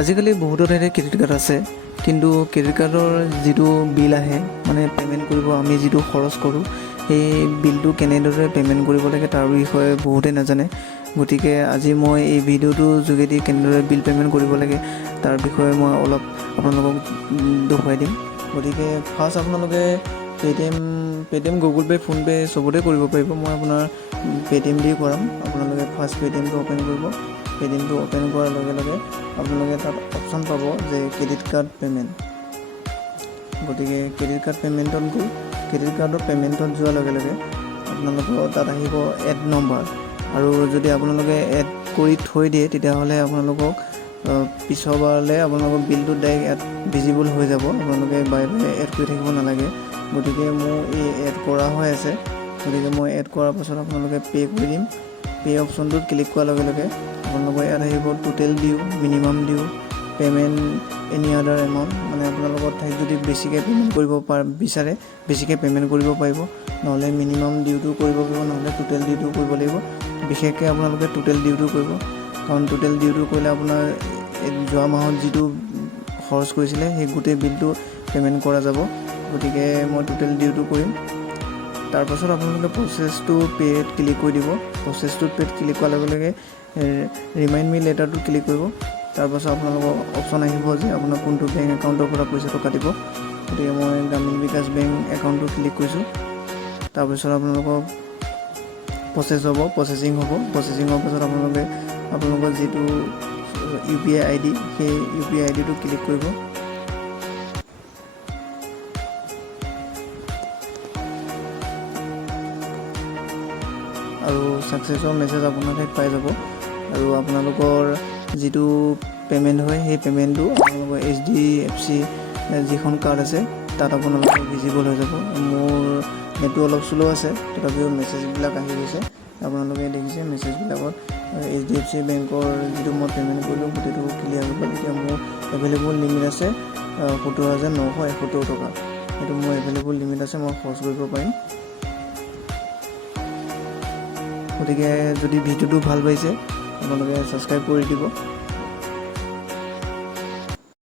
আজিকালি বহুতো ঠাইতে ক্ৰেডিট কাৰ্ড আছে, কিন্তু ক্ৰেডিট কাৰ্ডৰ যিটো বিল আহে মানে পে'মেণ্ট কৰিব আমি যিটো খৰচ কৰোঁ সেই বিলটো কেনেদৰে পে'মেণ্ট কৰিব লাগে তাৰ বিষয়ে বহুতে নাজানে। গতিকে আজি মই এই ভিডিঅ'টোৰ যোগেদি কেনেদৰে বিল পে'মেণ্ট কৰিব লাগে তাৰ বিষয়ে মই অলপ আপোনালোকক দেখুৱাই দিম। গতিকে ফাৰ্ষ্ট আপোনালোকে পে'টিএম গুগল পে' ফোনপে' চবতে কৰিব পাৰিব। মই আপোনাৰ পে'টিএম দি কৰাম। আপোনালোকে ফাৰ্ষ্ট পে'টিএমটো অ'পেন কৰিব। পে'টিএমটো অ'পেন কৰাৰ লগে লগে আপোনালোকে তাত অপশ্যন পাব যে ক্ৰেডিট কাৰ্ড পে'মেণ্ট। গতিকে ক্ৰেডিট কাৰ্ড পে'মেণ্টত গৈ ক্ৰেডিট কাৰ্ডৰ পে'মেণ্টত যোৱাৰ লগে লগে আপোনালোকৰ তাত আহিব এড নম্বৰ, আৰু যদি আপোনালোকে এড কৰি থৈ দিয়ে তেতিয়াহ'লে আপোনালোকক পিছৰবাৰলৈ আপোনালোকৰ বিলটো ডাইৰেক্ট ইয়াত ভিজিবল হৈ যাব। আপোনালোকে বাৰে বাৰে এড কৰি থাকিব নালাগে। গতিকে মোৰ এই এড কৰা হৈ আছে। গতিকে মই এড কৰাৰ পাছত আপোনালোকে পে' কৰি দিম। পে' অপশ্যনটোত ক্লিক কৰাৰ লগে লগে আপোনালোকৰ ইয়াত আহিব টোটেল ডিউ, মিনিমাম ডিউ, পে'মেণ্ট এনি আদাৰ এমাউণ্ট। মানে আপোনালোকৰ ঠাইত যদি বেছিকৈ পে'মেণ্ট কৰিব বিচাৰে বেছিকৈ পে'মেণ্ট কৰিব পাৰিব, নহ'লে মিনিমাম ডিউটো কৰিব পাৰিব, নহ'লে টোটেল ডিউটো কৰিব লাগিব। বিশেষকৈ আপোনালোকে টোটেল ডিউটো কৰিব, কাৰণ টোটেল ডিউটো কৰিলে আপোনাৰ যোৱা মাহত যিটো খৰচ কৰিছিলে সেই গোটেই বিলটো পে'মেণ্ট কৰা যাব। গতিকে মই টোটেল ডিউটো কৰিম। তাৰপাছত আপোনালোকে প্ৰচেছটো পে'ত ক্লিক কৰি দিব। প্ৰচেছটোত পে'ত ক্লিক কৰাৰ লগে লগে ৰিমাইণ্ড মি লেটাৰটোত ক্লিক কৰিব। তাৰপাছত আপোনালোকৰ অপশ্যন আহিব যে আপোনাৰ কোনটো বেংক একাউণ্টৰ পৰা পইচাটো কাটিব। গতিকে মই গ্ৰামীণ বিকাশ বেংক একাউণ্টটো ক্লিক কৰিছোঁ। তাৰপিছত আপোনালোকৰ প্ৰচেছ হ'ব, প্ৰচেছিং হ'ব। প্ৰচেছিং হোৱাৰ পাছত আপোনালোকৰ যিটো UPI ID সেই UPI IDটো ক্লিক কৰিব। আৰু ছাকচেছৰ মেছেজ আপোনাৰ ঠাইত পাই যাব। আৰু আপোনালোকৰ যিটো পে'মেণ্ট হয় সেই পে'মেণ্টটো আপোনালোকৰ HDFC যিখন কাৰ্ড আছে তাত আপোনালোকৰ ভিজিবল হৈ যাব। মোৰ নেটটো অলপ শ্ল' আছে, তথাপিও মেছেজবিলাক আহি গৈছে। আপোনালোকে দেখিছে মেছেজবিলাকত HDFC বেংকৰ যিটো মই পে'মেণ্ট কৰিলোঁ গোটেইটো ক্লিয়াৰ হৈ গ'ল। এতিয়া মোৰ এভেইলেবল লিমিট আছে 70,971 টকা। সেইটো মোৰ এভেইলেবল লিমিট আছে, মই খৰচ কৰিব পাৰিম। গতিকে যদি ভিডিঅ'টো ভাল পাইছে আপোনালোকে ছাবস্ক্ৰাইব কৰি দিব।